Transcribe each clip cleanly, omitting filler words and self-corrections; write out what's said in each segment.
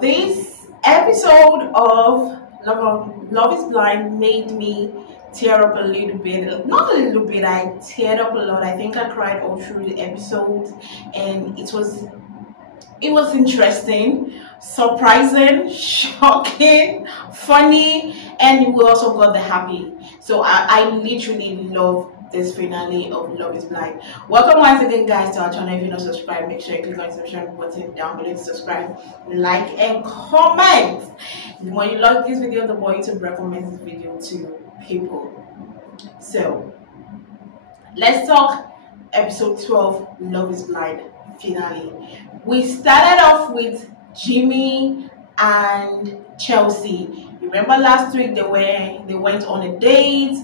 This episode of Love is Blind made me tear up a little bit. Not a little bit, I teared up a lot. I think I cried all through the episode, and it was interesting, surprising, shocking, funny, and we also got the happy. So I literally love this finale of Love is Blind. Welcome once again, guys, to our channel. If you're not subscribed, make sure you click on the subscribe button down below to subscribe, like, and comment. The more you like this video, the more YouTube recommends this video to people. So let's talk episode 12, Love is Blind finale. We started off with Jimmy and Chelsea. Remember last week they went on a date,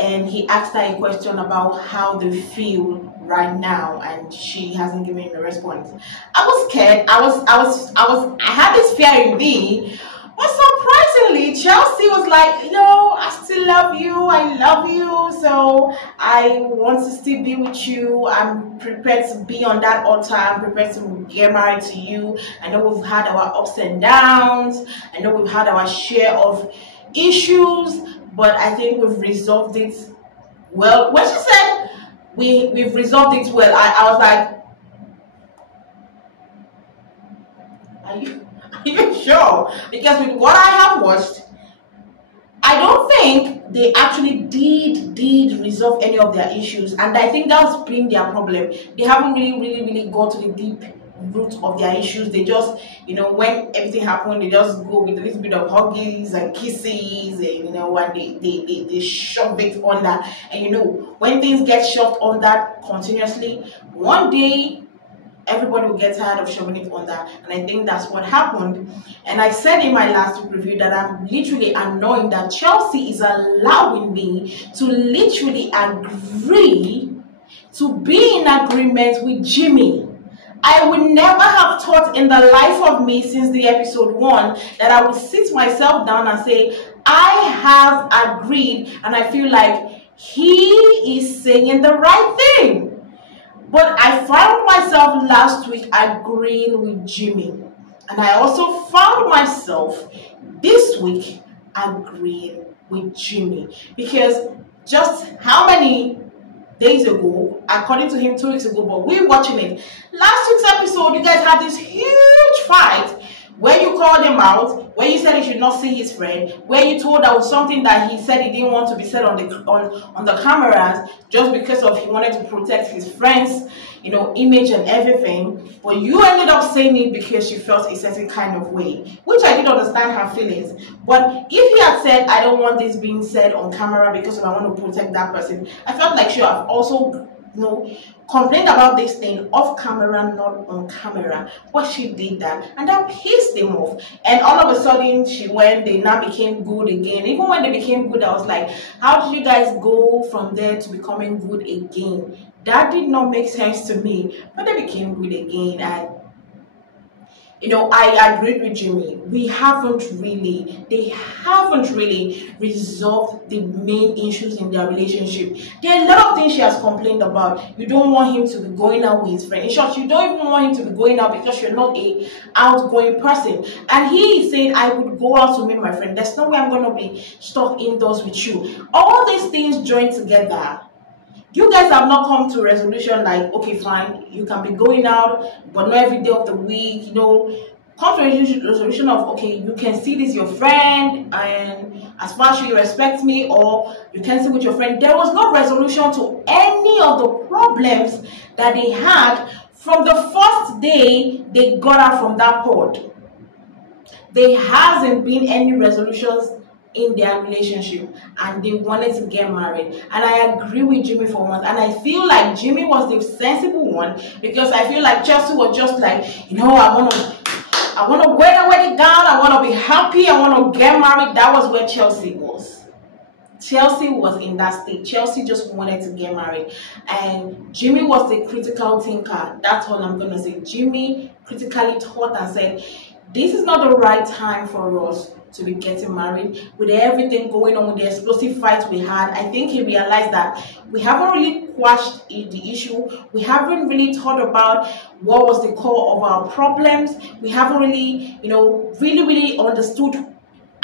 and he asked her a question about how they feel right now, and she hasn't given him a response. I was scared. I had this fear in me, but surprisingly, Chelsea was like, "Yo, I still love you. I love you. So I want to still be with you. I'm prepared to be on that altar. I'm prepared to get married to you. I know we've had our ups and downs. I know we've had our share of issues, but I think we've resolved it well." When she said we've resolved it well, I was like, are you sure? Because with what I have watched, I don't think they actually did resolve any of their issues, and I think that's been their problem. They haven't really got to the deep root of their issues. They just, when everything happened, they just go with a little bit of huggies and kisses, and and they shove it on that. And when things get shoved on that continuously, one day everybody will get tired of shoving it on that. And I think that's what happened. And I said in my last review that I'm literally annoying that Chelsea is allowing me to literally agree to be in agreement with Jimmy. I would never have thought in the life of me since the episode 1 that I would sit myself down and say, I have agreed, and I feel like he is saying the right thing. But I found myself last week agreeing with Jimmy. And I also found myself this week agreeing with Jimmy. Because just how many days ago, according to him 2 weeks ago, but we're watching it. Last week's episode, you guys had this huge fight where you called him out, where you said he should not see his friend, where you told that was something that he said he didn't want to be said on the cameras just because of he wanted to protect his friend's image and everything. But you ended up saying it because you felt a certain kind of way, which I did understand her feelings. But if he had said, I don't want this being said on camera because I want to protect that person, I felt like she have also complained about this thing off camera, not on camera. But she did that, and that pissed him off. And all of a sudden, they now became good again. Even when they became good, I was like, how did you guys go from there to becoming good again? That did not make sense to me. But they became good again, and I agreed with Jimmy. They haven't really resolved the main issues in their relationship. There are a lot of things she has complained about. You don't want him to be going out with his friend. In short, you don't even want him to be going out because you're not a outgoing person. And he is saying, I would go out to meet my friend. There's no way I'm going to be stuck indoors with you. All these things joined together. You guys have not come to a resolution like, okay, fine, you can be going out, but not every day of the week, come to a resolution of, okay, you can see this your friend, and as far as you respect me, or you can see with your friend. There was no resolution to any of the problems that they had from the first day they got out from that pod. There hasn't been any resolutions in their relationship, and they wanted to get married. And I agree with Jimmy for once, and I feel like Jimmy was the sensible one, because I feel like Chelsea was just like, I want to wear the wedding gown, I want to be happy, I want to get married. That was where Chelsea was. Chelsea was in that state. Chelsea just wanted to get married, and Jimmy was the critical thinker. That's all I'm going to say. Jimmy critically thought and said, This is not the right time for us to be getting married. With everything going on, with the explosive fights we had, I think he realized that we haven't really quashed the issue. We haven't really thought about what was the core of our problems. We haven't really, really understood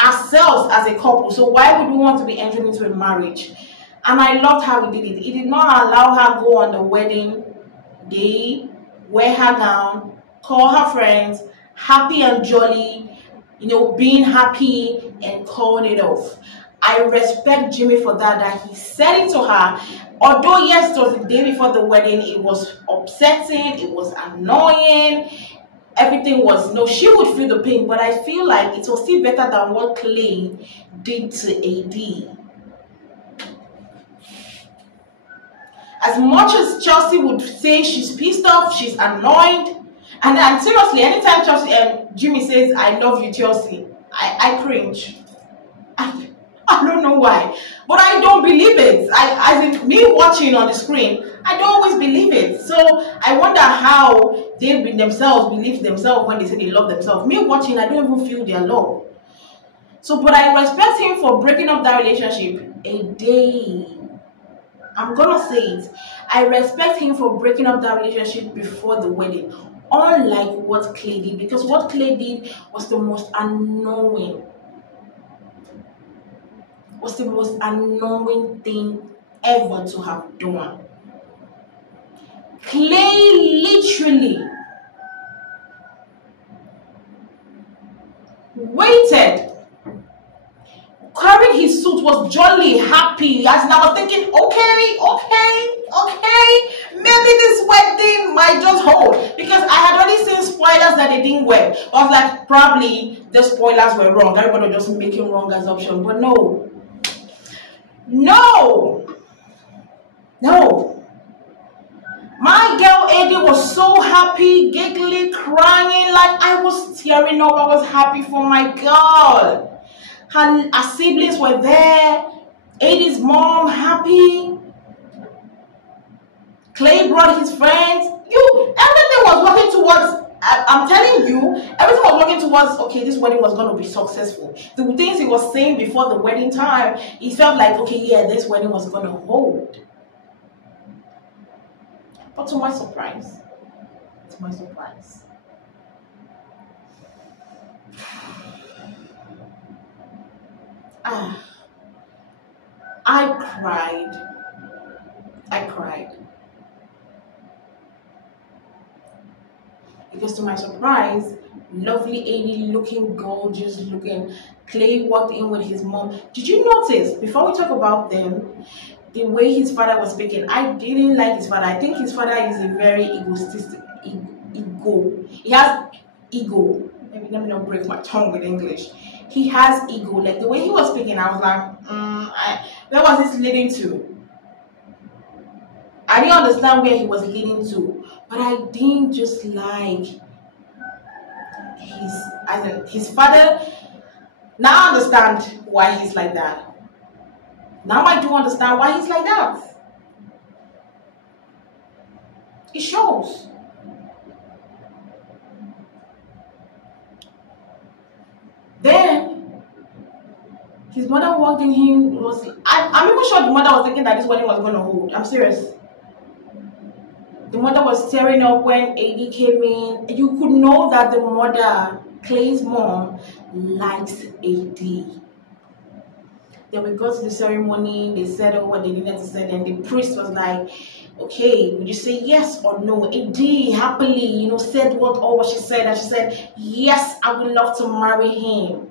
ourselves as a couple. So why would we want to be entering into a marriage? And I loved how he did it. He did not allow her go on the wedding day, wear her gown, call her friends, happy and jolly, being happy and calling it off. I respect Jimmy for that he said it to her. Although, yes, it was the day before the wedding, it was upsetting, it was annoying, everything was, she would feel the pain, but I feel like it was still better than what Clay did to AD. As much as Chelsea would say she's pissed off, she's annoyed, and seriously, anytime Jimmy says, "I love you, Chelsea," I cringe. I don't know why, but I don't believe it. As in me watching on the screen, I don't always believe it. So I wonder how they believe themselves when they say they love themselves. Me watching, I don't even feel their love. So, but I respect him for breaking up that relationship a day. I'm gonna say it. I respect him for breaking up that relationship before the wedding. Unlike what Clay did, because what Clay did was the most annoying thing ever to have done. Clay literally waited, carried his suit, was jolly, happy, as in I was thinking, okay, maybe this wedding might just hold, because I had already seen spoilers that they didn't wear. I was like, probably the spoilers were wrong, everybody was just making wrong assumption, but no. My girl Eddie was so happy, giggling, crying, like I was tearing up. I was happy for my girl. Her siblings were there. Eddie's mom happy. Clay brought his friends. Everything was working towards. I'm telling you, everything was working towards. Okay, this wedding was going to be successful. The things he was saying before the wedding time, he felt like, okay, yeah, this wedding was going to hold. But to my surprise, I cried. Because to my surprise, lovely Amy looking gorgeous, looking. Clay walked in with his mom. Did you notice, before we talk about them, the way his father was speaking? I didn't like his father. I think his father is a very egoistic, ego. He has ego. Let me not break my tongue with English. He has ego. Like the way he was speaking, I was like, where was this leading to? I didn't understand where he was leading to, but I didn't just like his father. Now I understand why he's like that. Now I do understand why he's like that. It shows. Then his mother walked in. I'm even sure the mother was thinking that this wedding was going to hold. I'm serious. The mother was tearing up when AD came in. You could know that the mother, Clay's mom, likes AD. Then we got to the ceremony, they said what they needed to say, and the priest was like, okay, would you say yes or no? AD happily, said what she said, and she said, yes, I would love to marry him.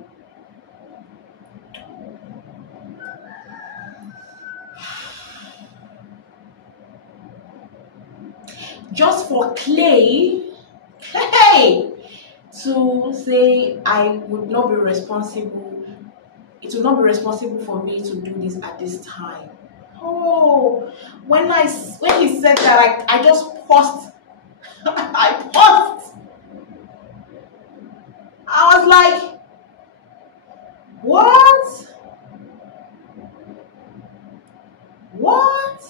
Just for Clay to say, I would not be responsible. It will not be responsible for me to do this at this time. Oh, when he said that, I just paused. I paused. I was like, what? What?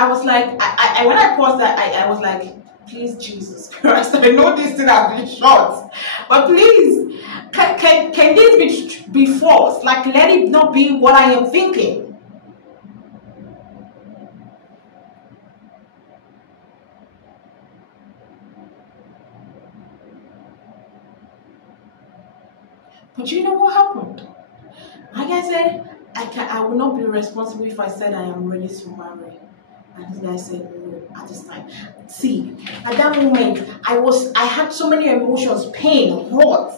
I was like, when I paused that, I was like, please, Jesus Christ, I know this thing has been short, but please, can this be forced? Like, let it not be what I am thinking. But you know what happened? Like I said, I will not be responsible if I said I am ready to marry. And this guy said no at this time. See, at that moment, I had so many emotions, pain, hurt.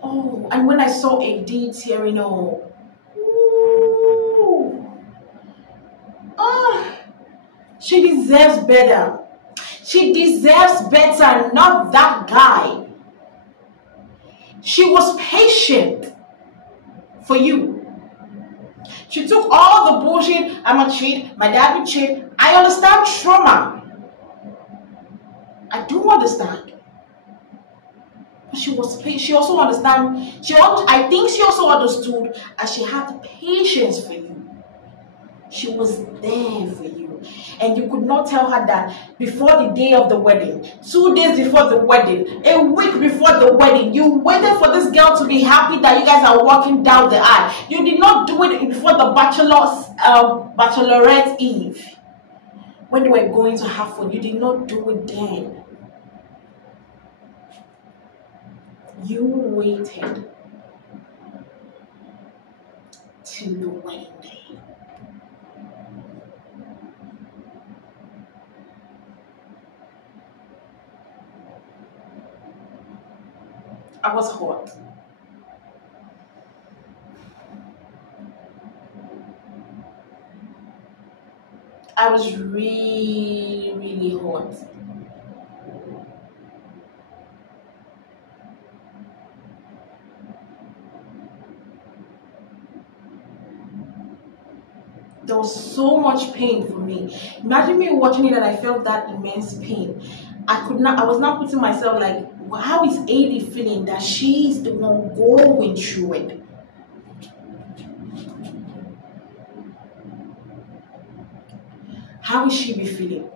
Oh, and when I saw a D tearing up, ooh, ah, she deserves better. She deserves better, not that guy. She was patient for you. She took all the bullshit. I'm a cheat. My dad would cheat. I understand trauma. I do understand. But she was patient. She also understand. I think she also understood, and she had the patience for you. She was there for you. And you could not tell her that before the day of the wedding, 2 days before the wedding, a week before the wedding, you waited for this girl to be happy that you guys are walking down the aisle. You did not do it before the bachelorette eve. When they were going to have fun, you did not do it then. You waited till the wedding day. I was hot. I was really, really hot. There was so much pain for me. Imagine me watching it and I felt that immense pain. I was not putting myself like, how is Adi feeling that she's the one going through it? How is she be feeling?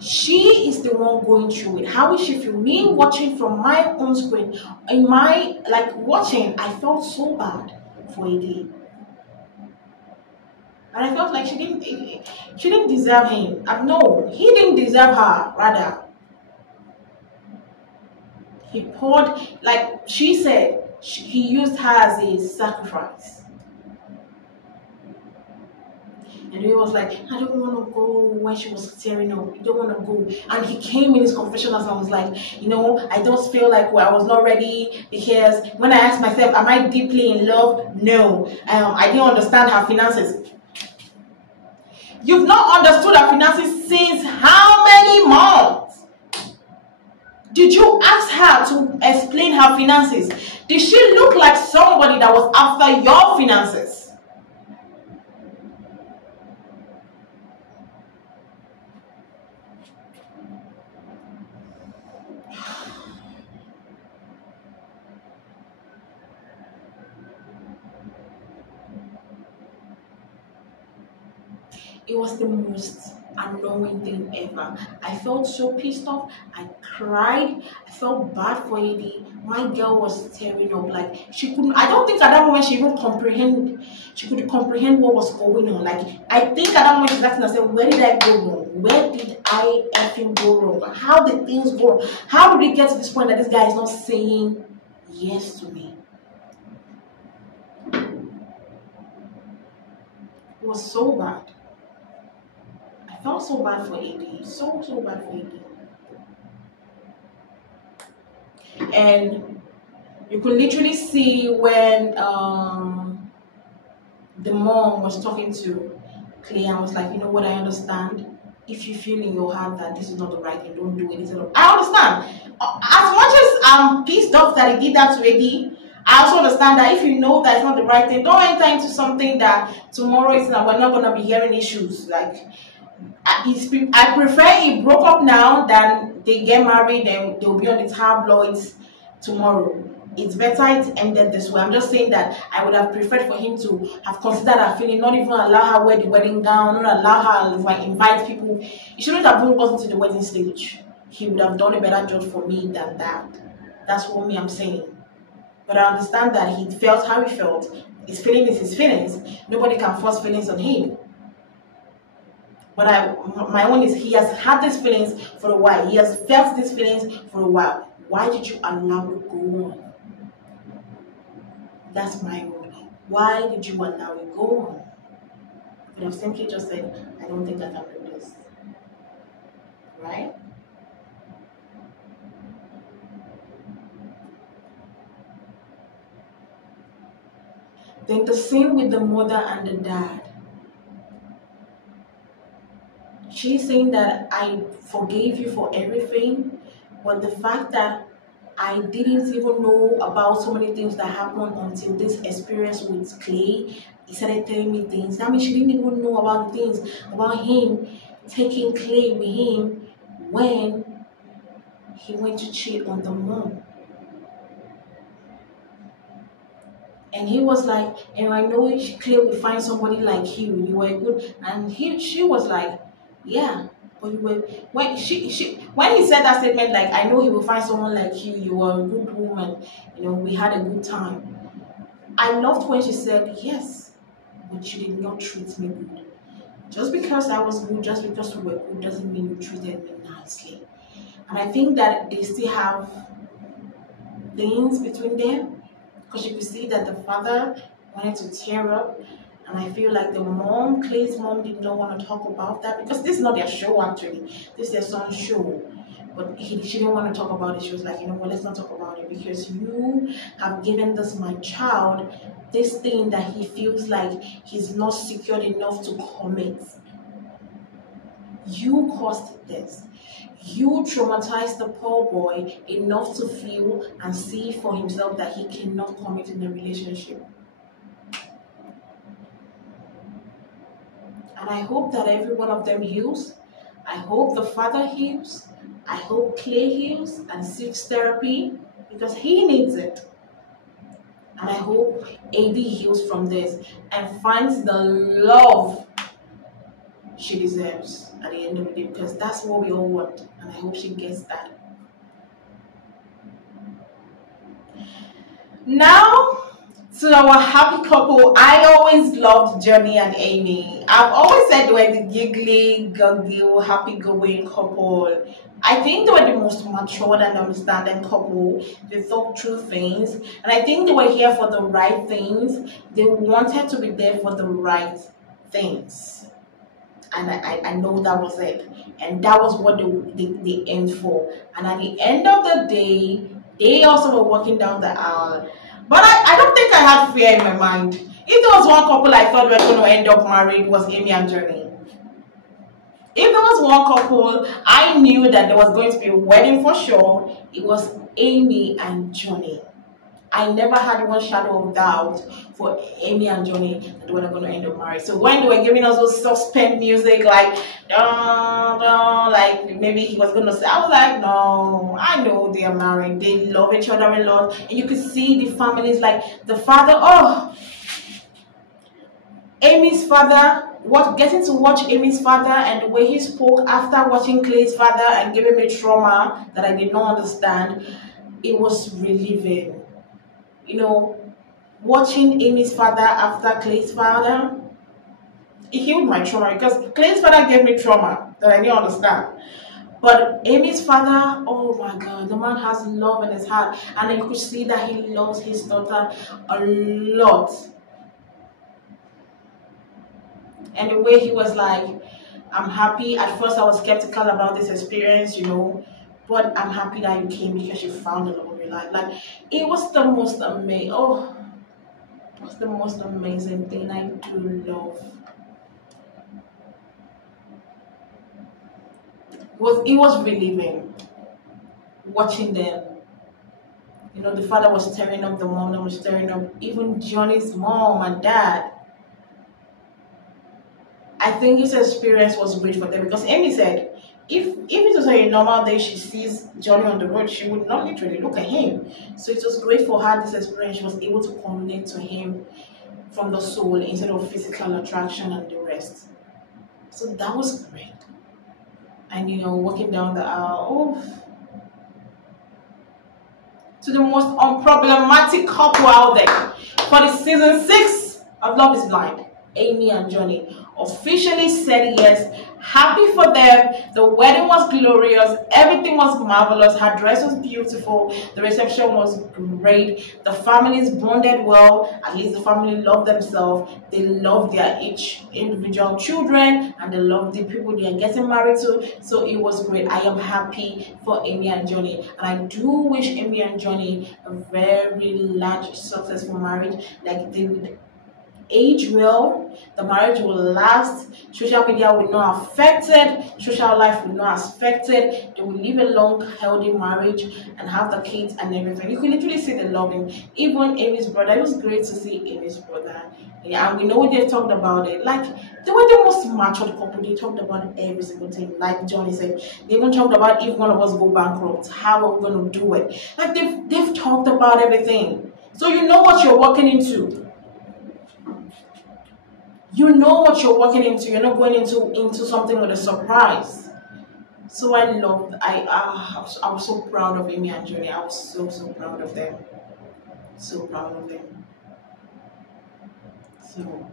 She is the one going through it. How is she feel? Me watching from my own screen, in my, like watching, I felt so bad for Adi. And I felt like she didn't deserve him. No, he didn't deserve her, rather. He poured, like she said, he used her as a sacrifice. And he was like, I don't want to go when she was tearing up. You don't want to go. And he came in his confessionals and was like, I just feel like I was not ready because when I asked myself, am I deeply in love? No. I didn't understand her finances. You've not understood her finances since how many months? Did you ask her to explain her finances? Did she look like somebody that was after your finances? It was the most annoying thing ever. I felt so pissed off. I cried. I felt bad for Adi. My girl was tearing up. Like she couldn't. I don't think at that moment she even comprehend. She could comprehend what was going on. Like I think at that moment she's asking herself, where did I go wrong? Where did I effing go wrong? How did things go? How did it get to this point that this guy is not saying yes to me? It was so bad. I felt so bad for Adi. So bad for Adi. And you could literally see when the mom was talking to Clay and was like, you know what, I understand. If you feel in your heart that this is not the right thing, don't do it. I understand. As much as I'm pissed off that he did that to Adi, I also understand that if you know that it's not the right thing, don't enter into something that tomorrow we're not going to be hearing issues. Like, I prefer he broke up now than they get married and they'll be on the tabloids tomorrow. it's better it ended this way. I'm just saying that I would have preferred for him to have considered her feeling, not even allow her wear the wedding gown, not allow her like invite people. He shouldn't have even gotten to the wedding stage. He would have done a better job for me than that. That's what I'm saying. But I understand that he felt how he felt. His feeling is his feelings. Nobody can force feelings on him. But my own is he has had these feelings for a while. He has felt these feelings for a while. Why did you allow it go on? That's my own. Why did you allow it go on? But I've simply just said, I don't think I can do this. Right? Then the same with the mother and the dad. She's saying that I forgave you for everything, but the fact that I didn't even know about so many things that happened until this experience with Clay. He started telling me things. That means she didn't even know about things about him taking Clay with him when he went to cheat on the mom. And he was like, and I know Clay will find somebody like you. You were good. And she was like, yeah. But you were, when when he said that statement, like, I know he will find someone like you. You were a good woman. You know, we had a good time. I loved when she said, yes, but you did not treat me good. Just because I was good, just because we were good, doesn't mean you treated me nicely. And I think that they still have things between them, because you could see that the father wanted to tear up, and I feel like the mom, Clay's mom, did not want to talk about that, because this is not their show actually, this is their son's show. But she didn't want to talk about it. She was like, you know what, let's not talk about it, because you have given this my child this thing that he feels like he's not secured enough to commit. You caused this. You traumatized the poor boy enough to feel and see for himself that he cannot commit in a relationship. And I hope that every one of them heals. I hope the father heals. I hope Clay heals and seeks therapy, because he needs it. And I hope AD heals from this and finds the love she deserves at the end of the day, because that's what we all want, and I hope she gets that. Now, to our happy couple. I always loved Johnny and Amy. I've always said they were the giggly, guggy, happy-going couple. I think they were the most matured and understanding couple. They thought through things, and I think they were here for the right things. They wanted to be there for the right things. And I know that was it. And that was what they aimed for. And at the end of the day, they also were walking down the aisle. But I don't think I had fear in my mind. If there was one couple I thought were going to end up married, it was Amy and Johnny. If there was one couple I knew that there was going to be a wedding for sure, it was Amy and Johnny. I never had one shadow of doubt for Amy and Johnny that they were not going to end up married. So when they were giving us those suspend music, like, like maybe he was going to say, I was like, no, I know they are married. They love each other a lot. And you could see the families, like the father, Amy's father, getting to watch Amy's father and the way he spoke after watching Clay's father and giving me trauma that I did not understand, it was relieving. You know, watching Amy's father after Clay's father, it healed my trauma, because Clay's father gave me trauma that I didn't understand. But Amy's father, oh my God, the man has love in his heart, and you could see that he loves his daughter a lot. And the way he was like, I'm happy. At first I was skeptical about this experience, you know, but I'm happy that you came because you found the love of your life. Like, it was the most amazing, it was the most amazing thing. I do love. It was relieving watching them. You know, the father was stirring up the mom, that was stirring up even Johnny's mom and dad. I think his experience was great for them, because Amy said, if it was a normal day, she sees Johnny on the road, she would not literally look at him. So it was great for her, this experience. She was able to connect to him from the soul instead of physical attraction and the rest. So that was great. And walking down the aisle, oh, to the most unproblematic couple out there for the season 6 of Love is Blind, Amy and Johnny officially said yes. Happy for them. The wedding was glorious. Everything was marvelous. Her dress was beautiful. The reception was great. The families bonded well. At least the family loved themselves. They loved their each individual children, and they loved the people they are getting married to. So it was great. I am happy for Amy and Johnny, and I do wish Amy and Johnny a very large successful marriage. Like they would age well, the marriage will last, social media will not affect it, social life will not affect it, they will live a long, healthy marriage and have the kids and everything. You can literally see the loving. Even Amy's brother, it was great to see Amy's brother. Yeah, and we know they talked about it. Like, they were the most matured couple. They talked about every single thing. Like Johnny said, they even talked about if one of us go bankrupt, how are we going to do it? Like, they've talked about everything. So you know what you're walking into. You know what you're walking into. You're not going into something with a surprise. So I was so proud of Amy and Johnny. I was so proud of them. So proud of them. So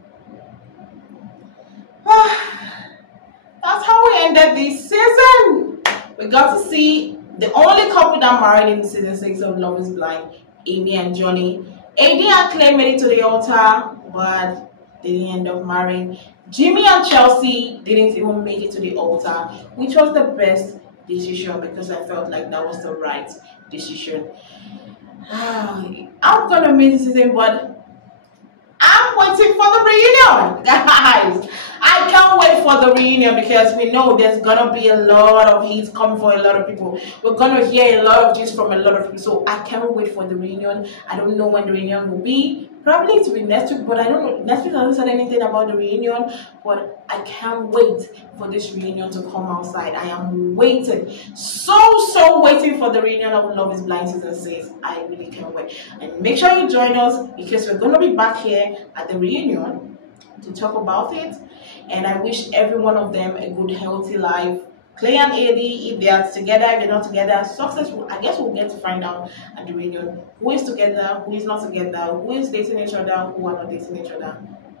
that's how we ended this season. We got to see the only couple that married in season 6 of Love is Blind, Amy and Johnny. AD and Clay made it to the altar, but they didn't end up marrying. Jimmy and Chelsea didn't even make it to the altar, which was the best decision because I felt like that was the right decision. I'm gonna miss this season, but I'm waiting for the reunion, guys. I can't wait for the reunion because we know there's gonna be a lot of heat coming for a lot of people. We're gonna hear a lot of this from a lot of people. So I can't wait for the reunion. I don't know when the reunion will be. Probably it will be next week, but I don't know. Next week hasn't said anything about the reunion, but I can't wait for this reunion to come outside. I am waiting. So waiting for the reunion of Love is Blind season 6. I really can't wait. And make sure you join us because we're gonna be back here at the reunion to talk about it. And I wish every one of them a good, healthy life. Clay and AD, if they are together, if they're not together, successful. I guess we'll get to find out at the reunion who is together, who is not together, who is dating each other, who are not dating each other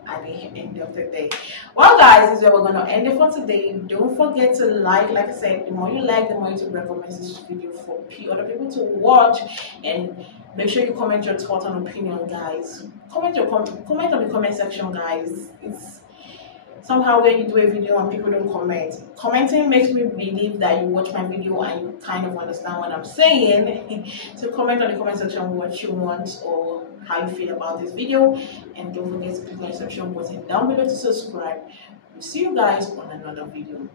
at the end of the day. Well, guys, this is where we're going to end it for today. Don't forget to like I said, the more you like, the more YouTube recommends this video for other people to watch. And make sure you comment your thoughts and opinion, guys. Comment on the comment section, guys. It's somehow when you do a video and people don't comment. Commenting makes me believe that you watch my video and you kind of understand what I'm saying. So comment on the comment section what you want or how you feel about this video. And don't forget to click on the subscription button down below to subscribe. We'll see you guys on another video.